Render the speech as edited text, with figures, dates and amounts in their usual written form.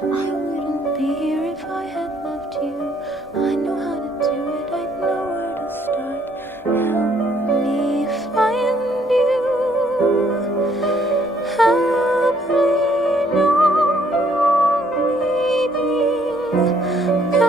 I wouldn't be here if I had loved you. I know how to do it, I know where to start. Help me find you. Help me know you're waiting.